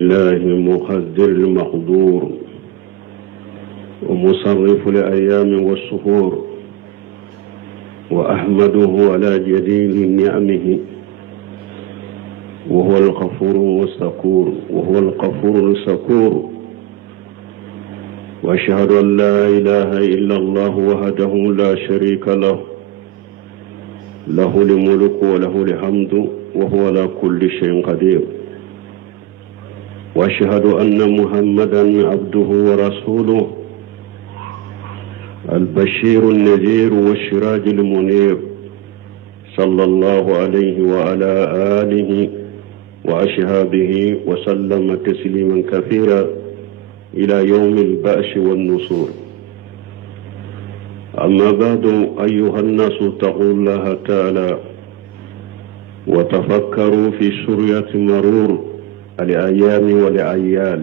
الله مقدر المقدور ومصرف الأيام والصهور، وأحمده على جليل نعمه، وهو الغفور الشكور وأشهد أن لا إله إلا الله وحده لا شريك له، له الملك وله الحمد وهو على كل شيء قدير. وأشهد أن محمدا عبده ورسوله، البشير النذير والسراج المنير، صلى الله عليه وعلى آله وأصحابه وسلم تسليما كثيرا إلى يوم البعث والنصور. أما بعد، أيها الناس اتقوا الله تعالى وتفكروا في سرية مرور الأيام والأعيال،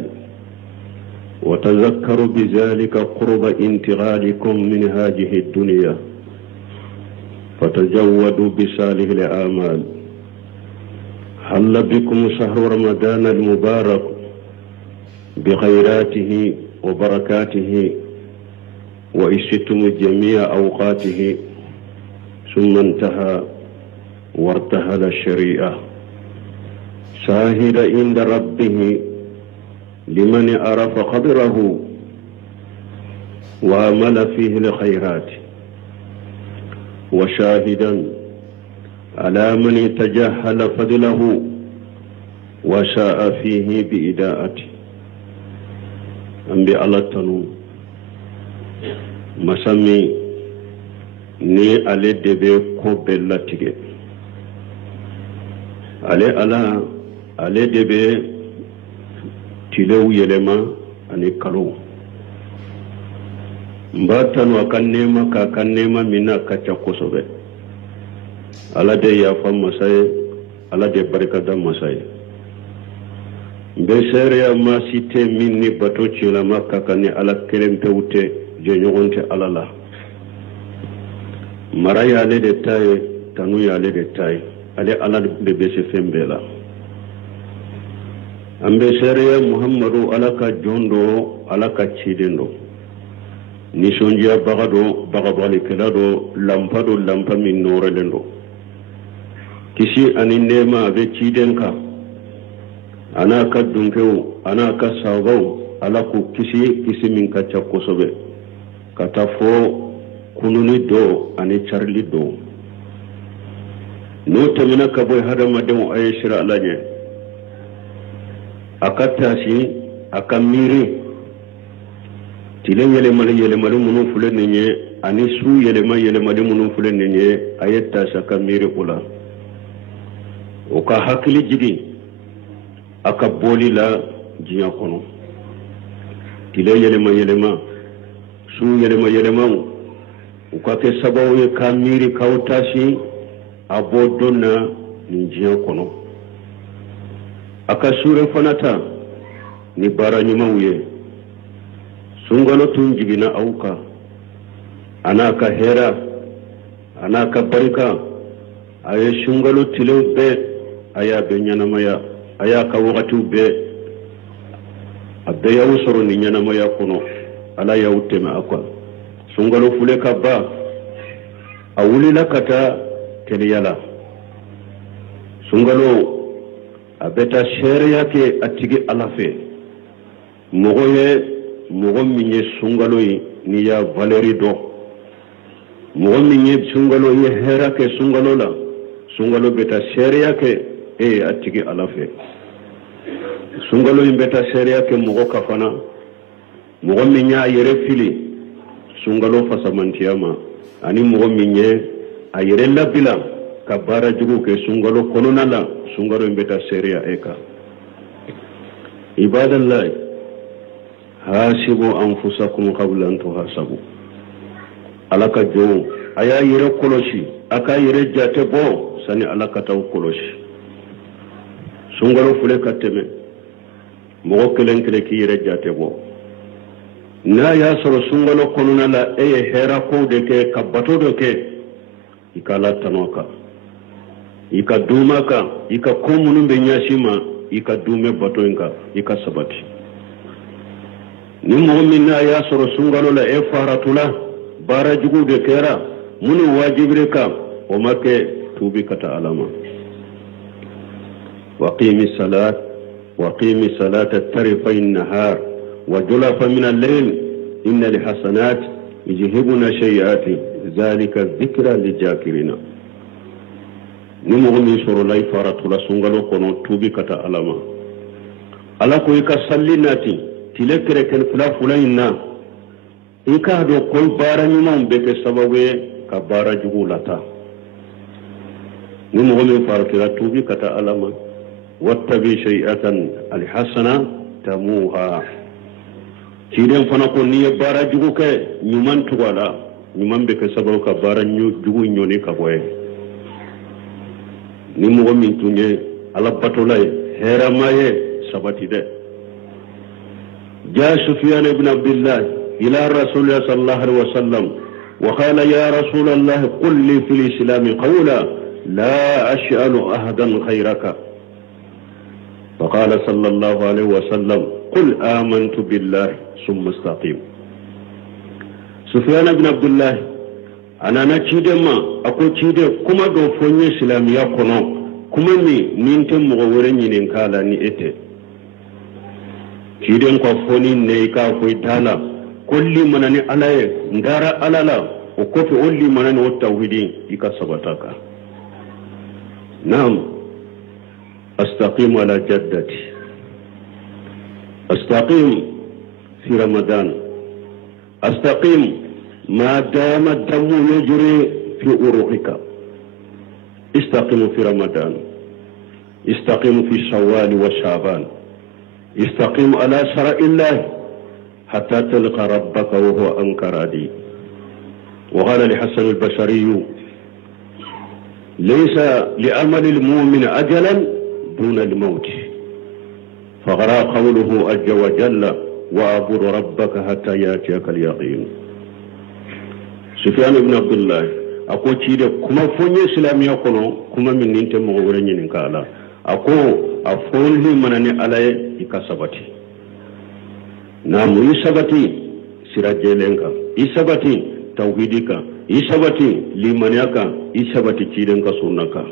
وتذكروا بذلك قرب انتقالكم من هذه الدنيا، فتجودوا بصالح الأعمال. حل بكم شهر رمضان المبارك بخيراته وبركاته، وإشتم جميع أوقاته، ثم انتهى وارتهل الشريعة، شاهد عند ربه لمن عرف قدره وعمل فيه الخيرات، وشاهدا على من تجهل فضله وشاء فيه بإداءته. أنبي الله تنو مسامي ni ale de be ko bella tige, ale de be tilew yelema ani kalo mbatanu akan nema mina kacha kosobe. Ala de ya fam masaye, ala de barkada masaye be sere ya masite minni bato chila makka kani ala kerempe ute je nyogonte ala la maraya le de taye tanu ya le de taye ale ala be be se fembela ambe sere ya muhammadu alaka jondo alaka chidendo ni sonjia bagado kelado lampa min nore lendo kisi ani nema be chidenka anaka dunkeu anaka sawau alaku kisi min kacha kosobe katafo kununi do ani charli do no tamina ka boy hada mademu ayshira alaje akatasi akamiri tilen yele mali munu fulen nenye ani su yele mali munu fulen nenye ayetta sakamiri kula o ka hakili jigi aka boli la jinya kono tilen yele su yele o ka ke sababu ye kamiri kautasi abodona ni jinya kono aka sure fanata ni baranyuma uye sungalo tunjigina auka anaka hera anaka barika aye sungalo tilew be aya benyana maya aya ka wakatu be abbe yaw soro ni nyana maya kono ala yawtema akwa sungalo fule ka ba awuli lakata keliyala sungalo abeta shere yake atigi alafe mogo minye sungalo ni ya valeri do mogo minye sungalo ye hera ke sungalo la sungalo beta shere yake atigi alafe sungalo beta shere yake mogo kafana mogo minye ayere fili sungalo fasamantiyama ani mogo minye ayere labila kabara jugu ke sungalo konona la sungalo beta shere ya eka ibadallah hasibu anfusakum qabla an tuhasabu alaka jo aya yire koloshi aka yire jate bo sani alaka taw koloshi sungalo fule kateme mo kelen ki yire jate bo na ya soro sungalo konuna la hera ko de ke kabato de ke ikala tanoka ika dumaka ika komunu be nyashima ika dume bato inka ika sabati ni mu'minna ya soro sungalo la e faratula bara jugu de kera muni wajibire ka o make tubi kata alama waqimi salata tarifay an-nahar wa julafa min al-layl inna lihasanat yujhibuna shay'ati dhalika dhikra lijakirina ni mu'min soro lay faratula sungalo kono tubi kata alama ala ko ika sallinati tilekere ken fulainna ika do ko bara nyumam beke sabawe ka bara jugulata ni mu'min faratula tubi kata alama wattabi shay'atan alhasana tamuha kiden fana ko ni bara jugu ke nyuman tugala nyuman beke sabawe ka bara jugu nyoni ka boye ni mu'min tunye ala batolay hera maye sabati de جاء سفيان بن عبد الله إلى رسول الله صلى الله عليه وسلم وقال يا رسول الله قل لي في الإسلام قولا لا أسأل أحدا خيرك فقال صلى الله عليه وسلم قل آمنت بالله ثم استقيم سفيان بن عبد الله أنا نتشيد ما أقول تشيد كما دو فوني إسلام يكونو كما مي نينتم مغورين ينكالا نيئته kiden ko foni ne ka ko tala kulli manani alaye ndara alala o ko fi olli manani o tawhidin ika sabataka nam astaqim ala jaddati astaqim fi ramadan astaqim ma dama damu yajri fi uruqika istaqim fi ramadan istaqim fi shawwal wa sha'ban استقيم على شرع الله حتى تلقى ربك وهو أنكرادي وقال لحسن البشري ليس لأمل المؤمن أجلا دون الموت فغرى قوله عز وجل وأعبد ربك حتى يأتيك اليقين سفيان بن عبد الله أقول تيدا كما فوني سلام يقولون كما من ننتم مغورين ينكالا أقول أفوني منني عليه ikasabati namu isabati sirajelenka isabati tauhidika isabati limaniaka isabati chidenka sunnaka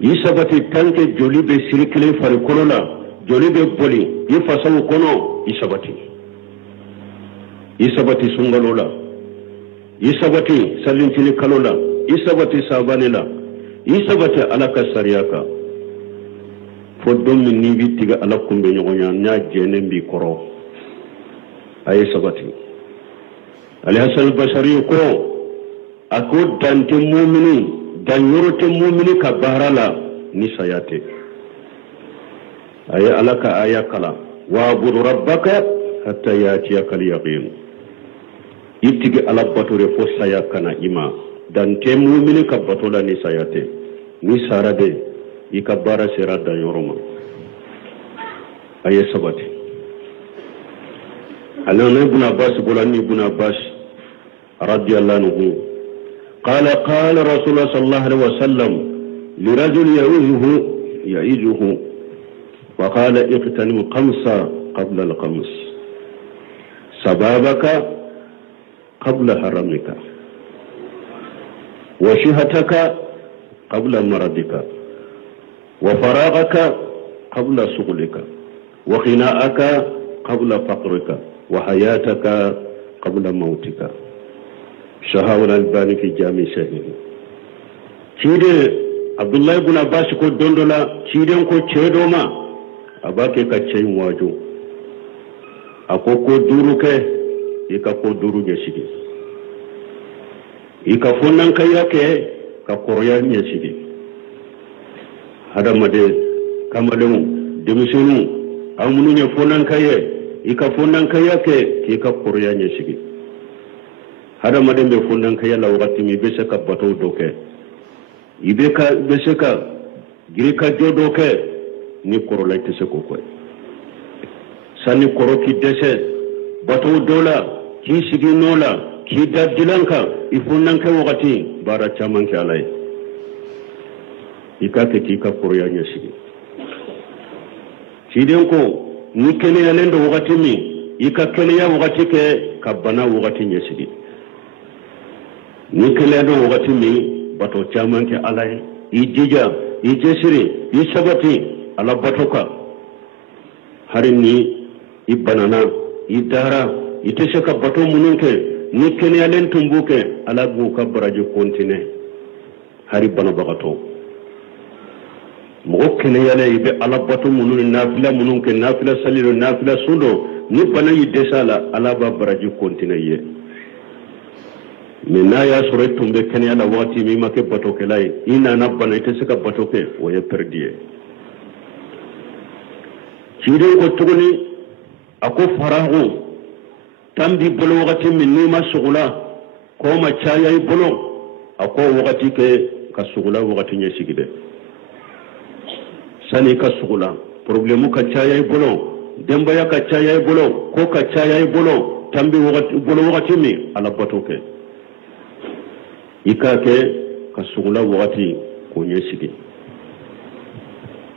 isabati tanke jolibe sirikle farikolola jolibe boli ifasawu kono isabati sungalola isabati salintini kalola isabati sabanela isabati alaka sariyaka fodom ni bitiga ala kumbe nyogonya nya jene mbi koro ay sabati ali hasan al-bashari ko ako dante mu'mini dan yorote mu'mini ka barala ni sayate ay alaka ayakala wa bud rabbaka hatta yatiyaka al-yaqin ittige ala bature fo sayakana ima dante mu'mini ka batola ni sayate ni sarade ikabara sirada yoroma aye sabati alana ibn abbas bulani ibn abbas radiyallahu anhu قال رسول الله صلى الله عليه وسلم لرجل يعيجه وقال اغتنم قمصا قبل القمص سبابك قبل حرمك وشهتك قبل مرضك وفراغك قبل شغلك وغناءك قبل فقرك وحياتك قبل موتك شهاب الألباني في جامع صحيح كيدي عبد الله بن عباس كو دوندولا كيدن كو تشيدوما أباكي كتشين واجو أكو كو دوروك إيكا كو دورو جسيدي إيكا فنان كياك كقريان جسيدي هذا مدى كمالهم دمسونو أمنو يفنان كياك إيكا فنان كياك إيكا قريان جسيدي hada maden be fondan kaya la wakati mi be seka bato doke ibe ka be seka giri ka jodoke ni korola tese ko ko sani koro ki dese bato dola ki sigi nola ki dadilanka ifondan ka wakati bara chaman ke alai ikake tika poroya nyasigi ciden ko ni kene yalendo wakati mi ika kene ya wakati ke kabana wakati nyasigi ni kene yalendo wakati mi bato chaman ke alai ijija ijesiri isabati ala batoka harini ibanana idara iteshaka bato mununke ni kene yalen tumbuke ala buka baraje kontine hari bana bagato mo kene yale ibe ala bato munun nafila mununke nafila saliro nafila sudo ni bana yidesala ala ba baraje kontine ye mina ya sore tumbe kene yala wati mi make bato ke lai ina na bana iteshaka bato ke oye perdie chide ko tuguni ako farahu tambi bolo wakati min nima sugula ko ma chaya i bolo ako wakati ke ka sugula wakati nye sigide sani ka sugula problemu ka chaya i bolo demba ya ka chaya i bolo ko ka chaya i bolo tambi wakati bolo wakati mi ala bato ke ika ke ka sugula wakati ko nye sigi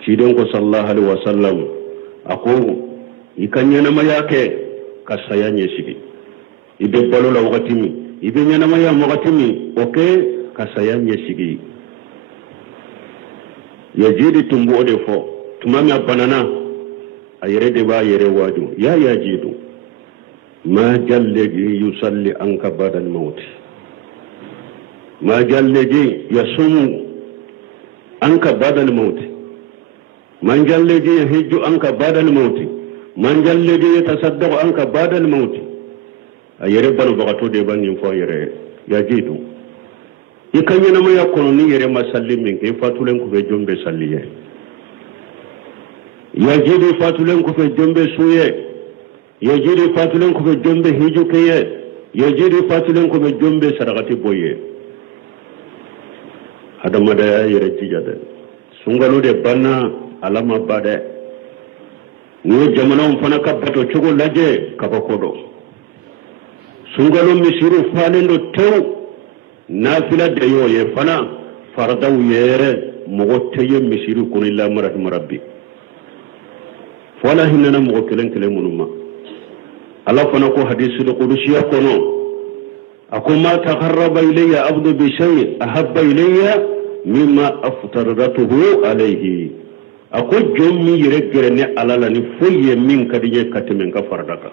chidon ko sallallahu alaihi wasallam ako ikanyana mayake kasaya nyesigi ibe balo la wakati mi ibe nyana maya wakati mi oke kasaya nyesigi yajidi tumbu ode fo tumami abanana ayere de ba yere waju ya yajidu ma jallegi yusalli anka ba'da al-maut ma jallegi yasumu anka ba'da al-maut man jallegi yahiju anka ba'da al-maut man jalledi yatasaddaqu anka ba'da al-maut ayere banu bagato de ban nim fo yere ya jitu ikanya na maya kono ni yere masalli min ke fatulen ko be jombe salliye ya jidu fatulen ko be jombe suye ya jidu fatulen ko be jombe hiju keye ya jidu fatulen ko be jombe sadaqati boye hadama da yere jijade sungalo de banna alama bade ni jamana fana kabato chugo laje kabakodo sungalo misiru falendo tew nafila de yoye fana fardaw yere mogoteye misiru kunilla marabbi fala hinna mo kelen kelen munuma ala fana ko hadithul qudusiyya kono akuma taqarraba ilayya abdu bi shay ahabba ilayya mimma aftaratuhu alayhi ako jommi yere gerene alala ni foye min kadije katemen ka fardaka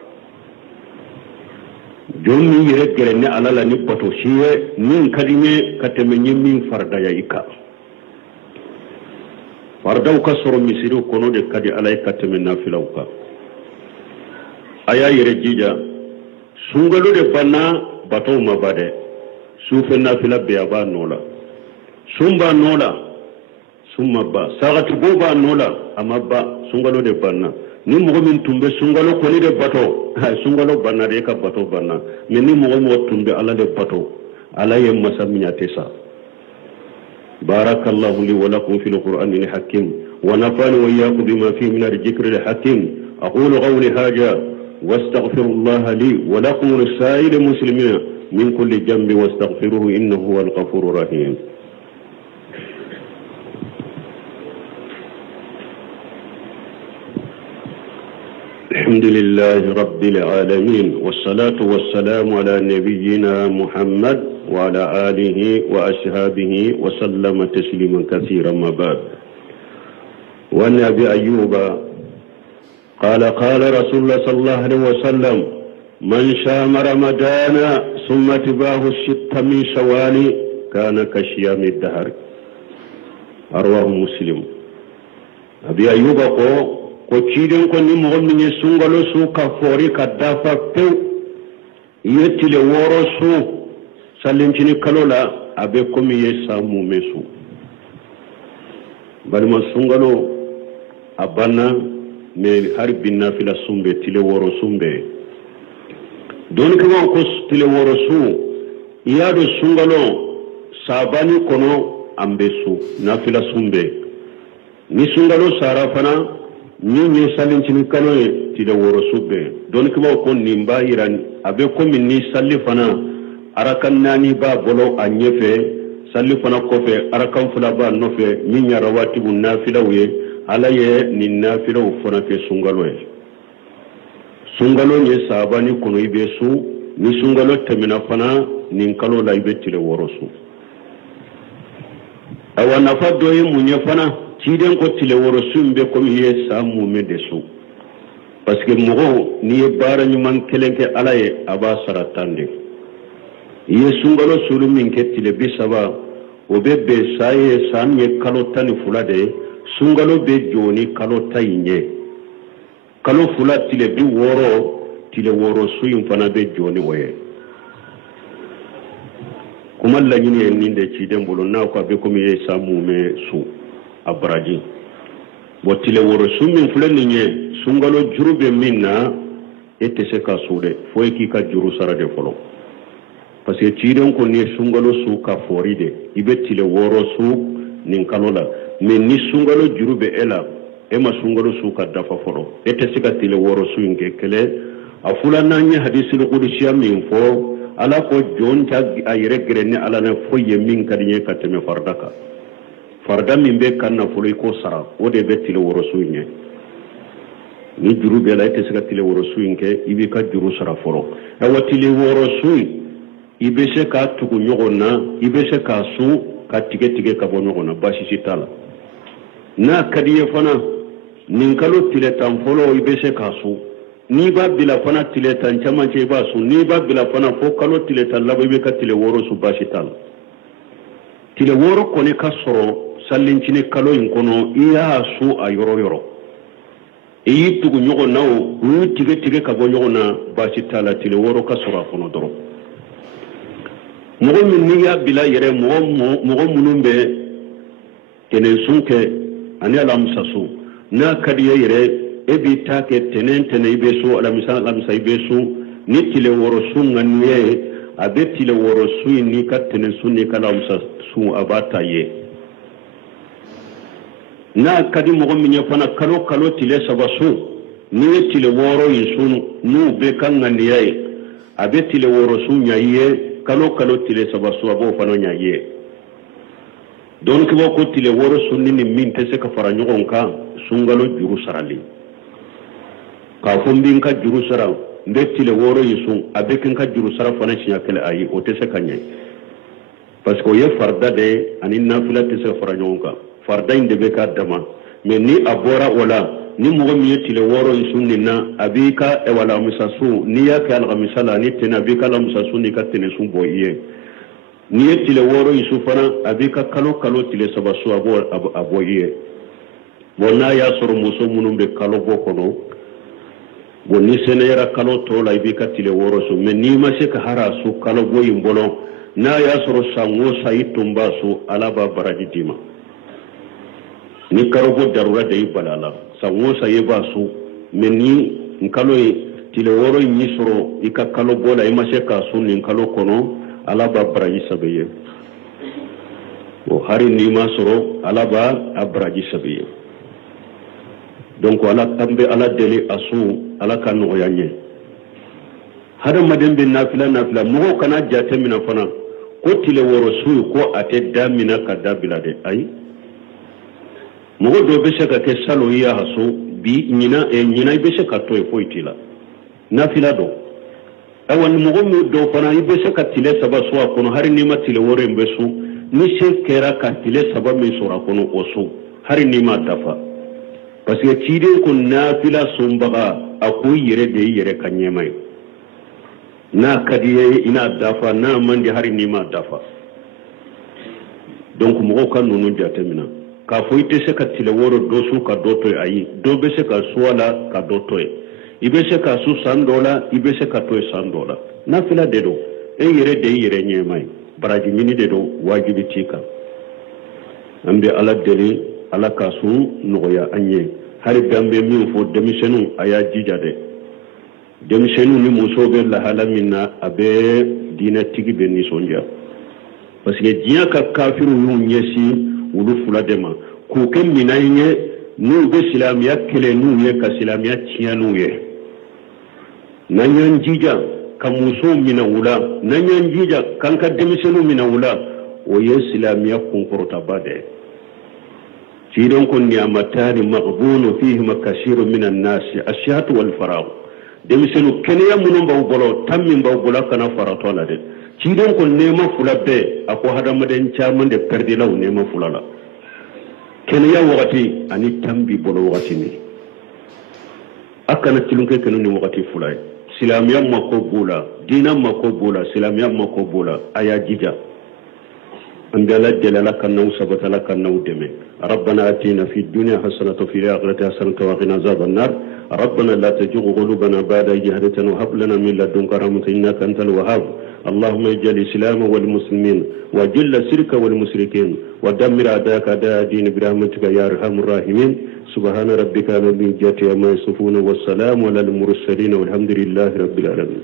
jommi yere gerene alala ni bato shiye min kadije katemen min farda ya ika fardaw ka soro misiru kono de kadi alay katemen nafilawka aya yere jija sungalu de banna bato mabade sufe nafila be aba nola sumba nola summa ba sagati boba nola amabba sungalo de banna ni mogo min tumbe sungalo ko ni de bato sungalo banna de ka bato banna men ni mogo tumbe ala de bato ala yem masaminya tesa barakallahu li wa lakum fil qur'anil hakim wa nafani wa iyyakum bima fihi min al-dhikril hakim aqulu qawli hadha wastaghfirullaha li wa lakum lisa'il muslimina min kulli dhanbi wastaghfiruhu innahu huwal ghafurur rahim الحمد لله رب العالمين والصلاة والسلام على نبينا محمد وعلى آله وأصحابه وسلم تسليما كثيرا ما بعد وعن أبي أيوب قال رسول الله صلى الله عليه وسلم من شام رمضان ثم تباه الست من شوال كان كشيام الدهر أرواه مسلم أبي أيوب ko ciden ko ni mo min sungalo su ka fori ka dafa pe yetile woro su salincini kalola abe ko mi yesa mu mesu balma sungalo abana me harbina fila sumbe tile woro sumbe don ko ko tile woro su iyado sungalo sabani kono ambesu na fila sumbe ni sungalo sarafana ni salincini kanoye tida woro subbe don kuma ko nimba iran abe ko min ni sallifana arakan nani ba bolo anyefe salli fana kofe arakan fula ba nofe min ya rawatibu nafilaw ye ala ye ni nafilaw fana ke sungalo ye sungalo ye sabani kono ibe su ni sungalo temina fana nin kalo la ibe tile worosu awa nafa do ye munye fana ciden ko tile worosu mbe komi ye samu me desu parce que mogo ni ye baara ɲuman kelen kɛ ala ye a b'a sara tan de i ye sunkalo sulu min kɛ tile 30 o bɛ bɛn saa ye san ye kalo 12 de ye sunkalo bɛ jɔ ni kalo 10 in ye kalo 2 tile 60 tile 6 su in fana bɛ jɔ ni o ye kuma laɲini ye nin de ciden bolo n'a ko a bɛ komi ye san mun bɛ su a baraji bon tile 6 su min filɛ nin ye sungalo juru be min na e tɛ se ka su dɛ fo i k'i ka juru sara de fɔlɔ parce que ciden ko ni sungalo su ka fori de i bɛ tile 6 su nin kalo la mais ni sungalo juru be e la e ma sungalo su ka dafa fɔlɔ e tɛ se ka tile 6 su in kɛ kɛlɛ a filanan ye hadisul qudsiya min fɔ ala ko jɔn ta a yɛrɛ gɛrɛ ni ala na foyi ye min ka di ye ka tɛmɛ farida kan farida min bɛ kan nafolo i ko sara o de bɛ tile 6 su in ye ni juru bɛɛ la i tɛ se ka tile 6 su in kɛ i b'i ka juru sara fɔlɔ awa tile 6 su i bɛ se k'a tugu ɲɔgɔn na i bɛ se k'a su ka tigɛ ka bɔ ɲɔgɔn na baasi si t'a la n'a ka di ye fana nin kalo tile 10 fɔlɔ i bɛ se k'a su n'i b'a bila fana tile 10 camancɛ i b'a su n'i b'a bila fana fo kalo tile 10 laban i bɛ ka tile 6 su baasi t'a la tile 6 kɔni ka sɔrɔ salincini kalo in kɔnɔ i y'a su a yɔrɔ yɔrɔ i y'i tugu ɲɔgɔn na o u y'u tigɛ ka bɔ ɲɔgɔn na baasi t'a la tile 6 ka sɔrɔ a kɔnɔ dɔrɔn mɔgɔ min n'i y'a bila yɛrɛ mɔgɔ minnu bɛ tɛnɛnsun kɛ ani alamisa su n'a ka di ye yɛrɛ e b'i ta kɛ tɛnɛn i bɛ so alamisa i bɛ so ni tile 6 su ŋaniya ye a bɛ tile 6 su in n'i ka tɛnɛnsun n'i ka alamisa su a b'a ta ye n'a ka di mɔgɔ min ye fana kalo tile 3 su n'i ye tile 6 in su n'u bɛ ka ŋaniya ye a bɛ tile 6 su ɲa i ye kalo tile 3 su a b'o fana ɲa i ye donc bɔ ko tile 6 su ni min tɛ se ka fara ɲɔgɔn kan sunkalo juru sarali k'a fɔ n bɛ n ka juru sara n bɛ tile 6 in su a bɛ kɛ n ka juru sara fana siɲɛ kelen ayi o tɛ se ka ɲɛ parce que o ye farida de ye ani nafila tɛ se ka fara ɲɔgɔn kan farida in de bɛ k'a dama mais ni a bɔra o la ni mɔgɔ min ye tile 6 in su nin na a b'i ka alamisa su n'i y'a kɛ alamisa la ni tɛnɛn a b'i ka alamisa su n'i ka tɛnɛn su bɔ i ye n'i ye tile 6 in su fana a b'i ka kalo tile 3 su a bɔ i ye bon n'a y'a sɔrɔ muso minnu bɛ kalo bɔ kɔnɔ bon ni sɛnɛyara kalo tɔ la i b'i ka tile 6 su mais n'i ma se ka hara su kalo bɔ in bolo n'a y'a sɔrɔ san o san i tun b'a su ala b'a baraji d'i ma ni kalo bɔ darura de i bala la san o san i b'a su mais ni kalo ye tile 6 in y'i sɔrɔ i ka kalo bɔ la i ma se k'a su nin kalo kɔnɔ ala b'a baraji sɛbɛn ye o hari n'i ma sɔrɔ ala b'a a baraji sɛbɛn ye donc ala an bɛ ala deli a su ala ka nɔgɔya ɲɛ hadamaden bɛ nafila mɔgɔw kana jate minɛ fana ko tile 6 su ko a tɛ da minɛ ka da bila dɛ ayi mɔgɔ dɔw bɛ se ka kɛ salo i y'a so bi ɲina i bɛ se ka to yen foyi t'i la nafila dɔn awa ni mɔgɔ min dɔw fana i bɛ se ka tile 3 su a kɔnɔ hari n'i ma tile 6 in bɛ su ni se kɛra ka tile 3 min sɔrɔ a kɔnɔ o su hari n'i ma dafa parce que ciden ko nafila sunbaga a ko i yɛrɛ de i yɛrɛ ka ɲɛma ye n'a ka di ye i n'a dafa n'a man di hari n'i ma dafa donc mɔgɔw ka ninnu jate minɛ k'a fɔ i tɛ se ka tile 6 dɔ su ka dɔ to ye ayi dɔ bɛ se ka su a la ka dɔ to ye i bɛ se ka su san dɔ la i bɛ se ka to ye san dɔ la nafila de don e yɛrɛ de i yɛrɛ ɲɛma ye baraji ɲini de don wajibi t'i kan an bɛ ala deli ala ka sun nɔgɔya an ye hari bi an bɛ min fɔ denmisɛnninw a y'a jija dɛ denmisɛnninw ni musow bɛ lahala min na a bɛ diinɛtigi bɛ nisɔndiya parce que diɲɛ ka kafiriw y'u ɲɛsin olu 2 de ma k'u kɛ minan ye n'u bɛ silamɛya kɛlɛ n'u ye ka silamɛya tiɲɛ n'u ye n'an y'an jija ka musow minɛ u la n'an y'an jija k'an ka denmisɛnninw minɛ u la ويسلام يكون قرطباده تيرون كن نعمتان مغبون فيهما كثير من الناس الشهوة والفراغ demisenu kenya munun baw bolo tammin baw bolo kana faratola de tidon ko nema fula be ako hadamaden chaman de perdi law nema fula la kenya wakati ani tambi bolo wakati ni akana tilunke kenu ni wakati fulay silamiya mako bula dina mako bula silamiya mako bula aya jija andala jalala kanu sabatala kanu deme ربنا آتنا في الدنيا حسنة وفي الآخرة حسنة وقنا عذاب النار ربنا لا تزغ قلوبنا بعد إذ هديتنا وهب لنا من لدنك رحمة إنك أنت الوهاب اللهم اجعل الإسلام والمسلمين وجل الشرك والمشركين ودمر أعداءك أعداء الدين برحمتك يا أرحم الراحمين سبحان ربك رب العزة عما يصفون والسلام على المرسلين والحمد لله رب العالمين